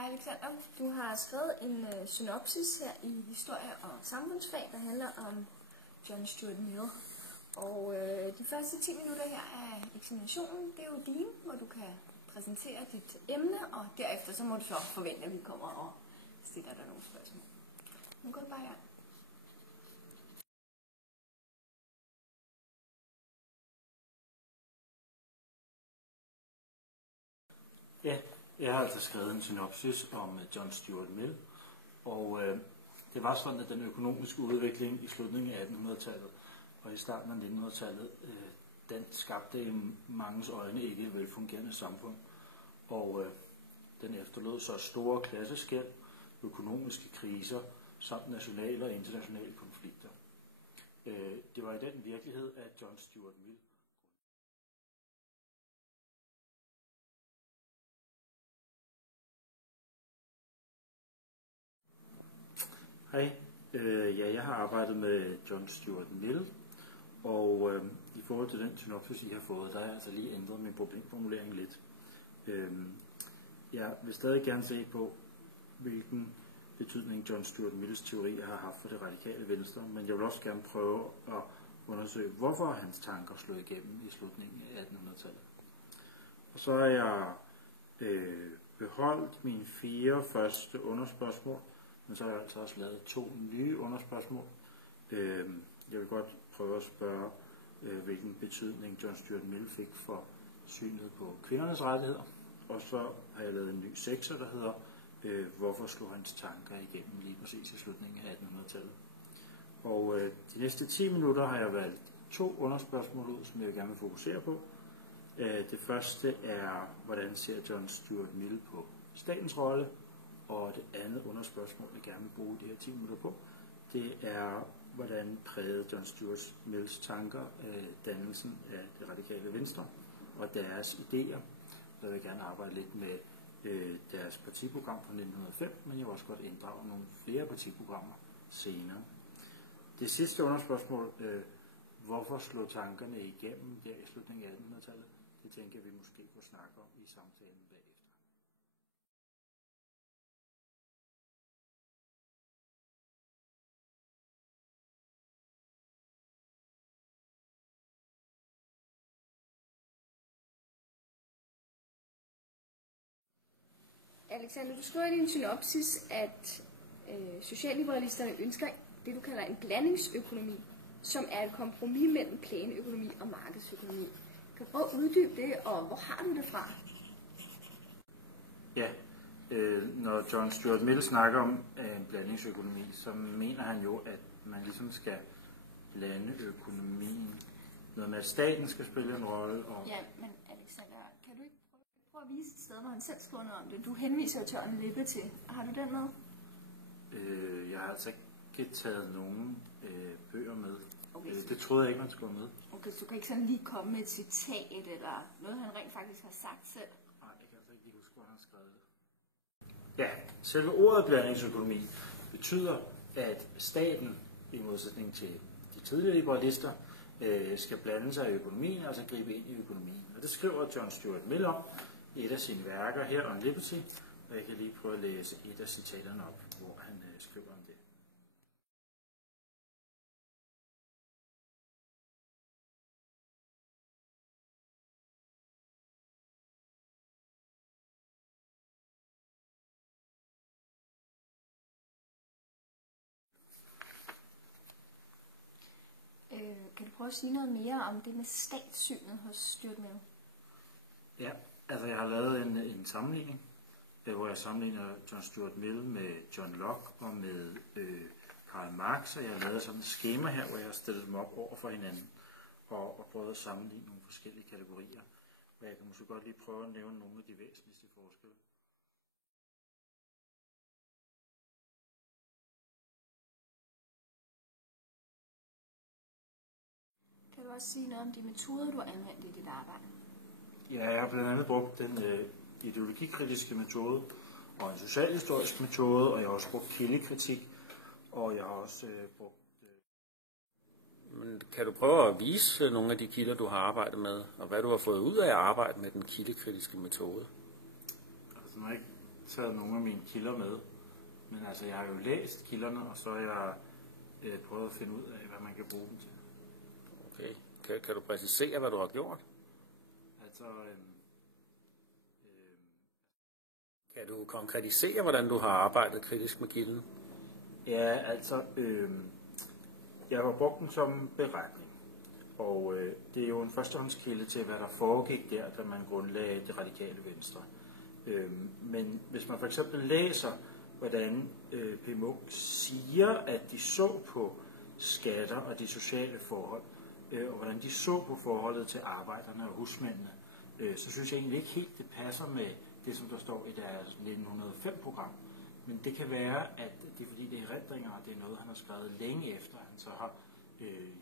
Hej Alexander, du har skrevet en synopsis her i historie og samfundsfag, der handler om John Stuart Mill. Og de første 10 minutter her af eksaminationen, det er jo dine, hvor du kan præsentere dit emne, og derefter så må du så forvente, at vi kommer og stiller dig nogle spørgsmål. Nu går det bare i gang. Ja, jeg har altså skrevet en synopsis om John Stuart Mill, og det var sådan, at den økonomiske udvikling i slutningen af 1800-tallet og i starten af 1900-tallet, den skabte i manges øjne ikke et velfungerende samfund, og den efterlod så store klasseskel, økonomiske kriser samt nationale og internationale konflikter. Det var i den virkelighed, at John Stuart Mill Hej, jeg har arbejdet med John Stuart Mill, og i forhold til den synopsis, I har fået, der har jeg altså lige ændret min problemformulering lidt. Jeg vil stadig gerne se på, hvilken betydning John Stuart Mills teorier har haft for det radikale venstre, men jeg vil også gerne prøve at undersøge, hvorfor hans tanker slog igennem i slutningen af 1800-tallet. Og så har jeg beholdt mine 4 første underspørgsmål, men så har jeg altså også lavet 2 nye underspørgsmål. Jeg vil godt prøve at spørge, hvilken betydning John Stuart Mill fik for synet på kvindernes rettigheder. Og så har jeg lavet en ny 6'er, der hedder, hvorfor slog hans tanker igennem lige præcis i slutningen af 1800-tallet. Og de næste 10 minutter har jeg valgt 2 underspørgsmål ud, som jeg gerne vil fokusere på. Det første er, hvordan ser John Stuart Mill på statens rolle? Og det andet underspørgsmål, jeg gerne vil bruge de her 10 minutter på, det er, hvordan prægede John Stuart Mills tanker dannelsen af det radikale venstre og deres idéer. Så jeg vil gerne arbejde lidt med deres partiprogram fra 1905, men jeg vil også godt inddrage nogle flere partiprogrammer senere. Det sidste underspørgsmål, hvorfor slå tankerne igennem der i slutningen af 1800-tallet, det tænker vi måske kunne snakke om i samtalen bagefter. Alexander, du skriver i din synopsis, at socialliberalisterne ønsker det, du kalder en blandingsøkonomi, som er et kompromis mellem planøkonomi og markedsøkonomi. Kan du prøve at uddybe det, og hvor har du det fra? Ja, når John Stuart Mill snakker om en blandingsøkonomi, så mener han jo, at man ligesom skal blande økonomien. Noget med, at staten skal spille en rolle. Og Ja, men Alexander, kan du ikke prøve at vise et sted, hvor han selv skriver noget om det? Du henviser jo til On Liberty. Har du den med? Jeg har altså ikke taget nogen bøger med. Okay, det troede jeg ikke, man skulle have med. Okay, så du kan ikke sådan lige komme med et citat, eller noget, han rent faktisk har sagt selv? Nej, jeg kan altså ikke lige huske, hvor han har skrevet det. Ja, selve ordet blandingsøkonomi betyder, at staten, i modsætning til de tidligere liberalister, skal blande sig i økonomien, altså gribe ind i økonomien. Og det skriver John Stuart Mill om i et af sine værker her, On Liberty, og jeg kan lige prøve at læse et af citaterne op, hvor han skriver om det. Kan du prøve at sige noget mere om det med statssynet hos Stuart Mill? Ja, altså jeg har lavet en sammenligning, hvor jeg sammenligner John Stuart Mill med John Locke og med Karl Marx, og jeg har lavet sådan et skema her, hvor jeg har stillet dem op over for hinanden og prøvet at sammenligne nogle forskellige kategorier. Og jeg kan måske godt lige prøve at nævne nogle af de væsentligste forskelle. Kan du også sige noget om de metoder, du har anvendt i dit arbejde? Ja, jeg har blandt andet brugt den ideologikritiske metode og en socialhistorisk metode, og jeg har også brugt kildekritik, og jeg har også brugt... Men kan du prøve at vise nogle af de kilder, du har arbejdet med, og hvad du har fået ud af at arbejde med den kildekritiske metode? Altså, når jeg ikke taget nogle af mine kilder med. Men altså, jeg har jo læst kilderne, og så har jeg prøvet at finde ud af, hvad man kan bruge dem til. Okay. Kan du præcisere, hvad du har gjort? Altså, Kan du konkretisere, hvordan du har arbejdet kritisk med kilden? ja, altså, jeg har brugt den som beretning. Og det er jo en førstehåndskilde til, hvad der foregik der, da man grundlagde det radikale venstre. Men hvis man for eksempel læser, hvordan P. Munch siger, at de så på skatter og de sociale forhold, og hvordan de så på forholdet til arbejderne og husmændene, så synes jeg egentlig ikke helt, det passer med det, som der står i deres 1905-program. Men det kan være, at det er fordi, det er erindringer, og det er noget, han har skrevet længe efter, han så har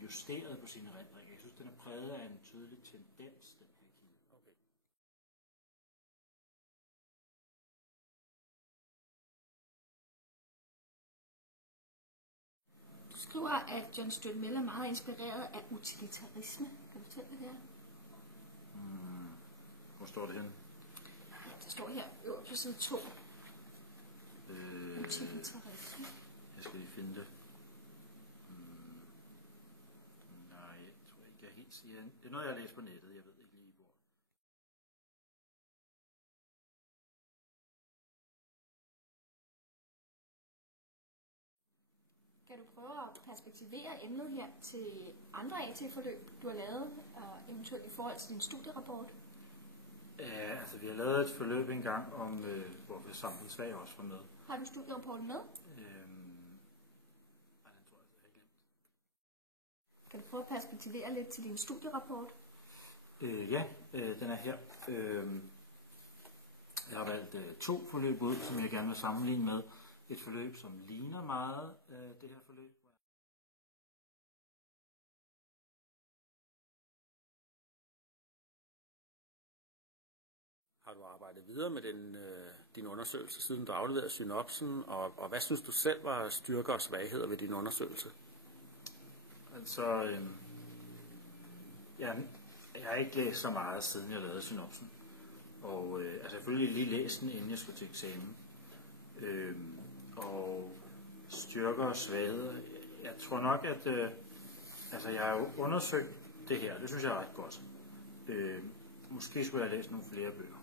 justeret på sine erindringer. Jeg synes, den er præget af en tydelig tendens, den her kilde. Okay. Du skriver, at John Stuart Mill er meget inspireret af utilitarisme. Kan du fortælle det her? Hvor står det henne? Ja, det står her øverst på side 2. Utilitarisme. Jeg skal lige finde det. Nej, jeg tror ikke, jeg helt siger. Det er noget, jeg har læst på nettet. Jeg ved ikke lige, hvor. Kan du prøve at perspektivere emnet her til andre AT-forløb, du har lavet, og eventuelt i forhold til din studierapport? Ja, altså vi har lavet et forløb engang, om, hvor vi samfundsfag også var med. Har du studierapporten med? Nej, den tror jeg ikke glemt. Kan du prøve at perspektivere lidt til din studierapport? Ja, den er her. Jeg har valgt 2 forløb ud, som jeg gerne vil sammenligne med. Et forløb, som ligner meget det her forløb. Har du arbejdet videre med din undersøgelse, siden du afleverede synopsen, og hvad synes du selv var styrker og svagheder ved din undersøgelse? Altså, jeg har ikke læst så meget, siden jeg lavede synopsen. Og altså, jeg selvfølgelig lige læst den, inden jeg skulle til eksamen. Og styrker og svagheder. Jeg tror nok, at altså, jeg har jo undersøgt det her. Det synes jeg er ret godt. Måske skulle jeg have læst nogle flere bøger.